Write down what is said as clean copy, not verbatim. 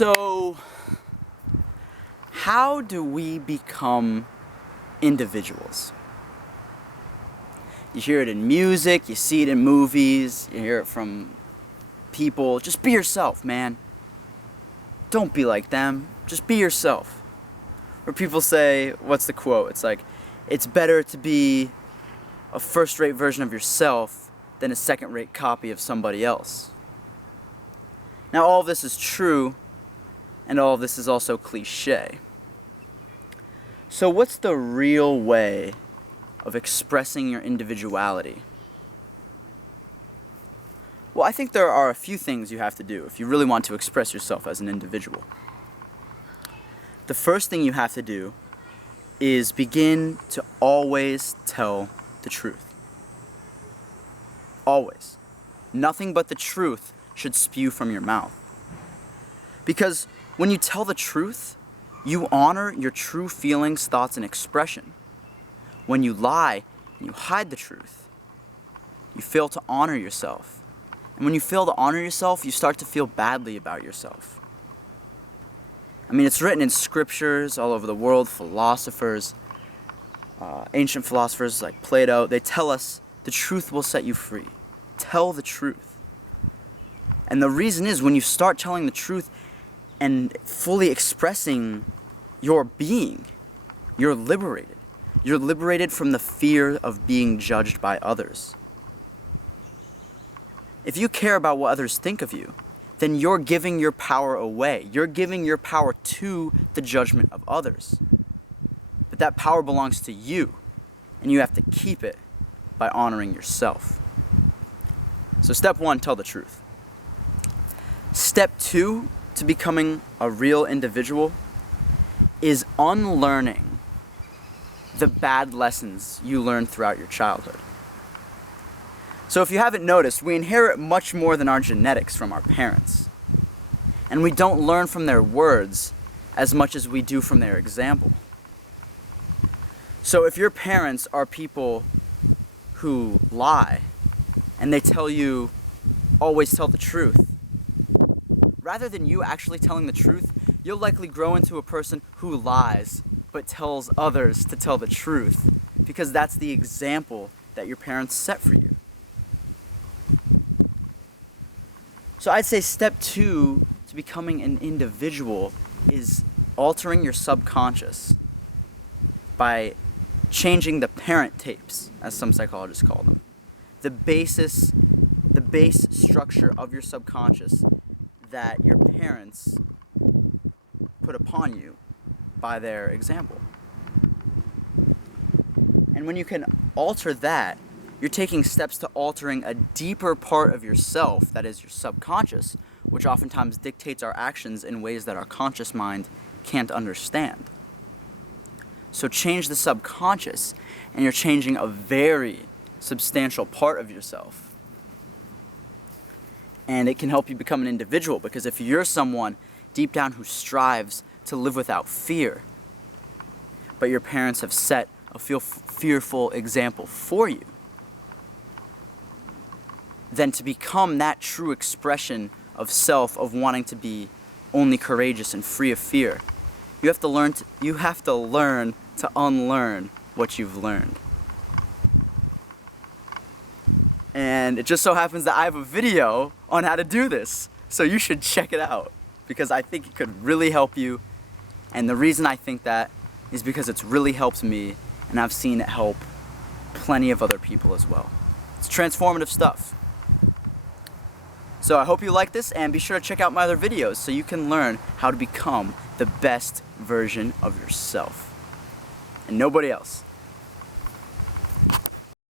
So, how do we become individuals? You hear it in music, you see it in movies, you hear it from people. Just be yourself, man. Don't be like them. Just be yourself. Or people say, what's the quote? It's like, it's better to be a first-rate version of yourself than a second-rate copy of somebody else. Now, all of this is true, and all of this is also cliche. So what's the real way of expressing your individuality? Well, I think there are a few things you have to do if you really want to express yourself as an individual. The first thing you have to do is begin to always tell the truth. Always. Nothing but the truth should spew from your mouth. Because when you tell the truth, you honor your true feelings, thoughts, and expression. When you lie and you hide the truth, you fail to honor yourself. And when you fail to honor yourself, you start to feel badly about yourself. I mean, it's written in scriptures all over the world. Philosophers, ancient philosophers like Plato, they tell us the truth will set you free. Tell the truth. And the reason is when you start telling the truth and fully expressing your being, you're liberated. You're liberated from the fear of being judged by others. If you care about what others think of you, then you're giving your power away. You're giving your power to the judgment of others. But that power belongs to you, and you have to keep it by honoring yourself. So step 1, tell the truth. Step 2 to becoming a real individual is unlearning the bad lessons you learned throughout your childhood. So if you haven't noticed, we inherit much more than our genetics from our parents. And we don't learn from their words as much as we do from their example. So if your parents are people who lie and they tell you, always tell the truth, rather than you actually telling the truth, you'll likely grow into a person who lies but tells others to tell the truth, because that's the example that your parents set for you. So I'd say step 2 to becoming an individual is altering your subconscious by changing the parent tapes, as some psychologists call them. The base structure of your subconscious that your parents put upon you by their example. And when you can alter that, you're taking steps to altering a deeper part of yourself, that is your subconscious, which oftentimes dictates our actions in ways that our conscious mind can't understand. So change the subconscious, and you're changing a very substantial part of yourself. And it can help you become an individual, because if you're someone deep down who strives to live without fear, but your parents have set a fearful example for you, then to become that true expression of self, of wanting to be only courageous and free of fear, you have to learn to unlearn what you've learned. And it just so happens that I have a video on how to do this, so you should check it out, because I think it could really help you. And the reason I think that is because it's really helped me, and I've seen it help plenty of other people as well. It's transformative stuff. So I hope you like this, and be sure to check out my other videos so you can learn how to become the best version of yourself and nobody else.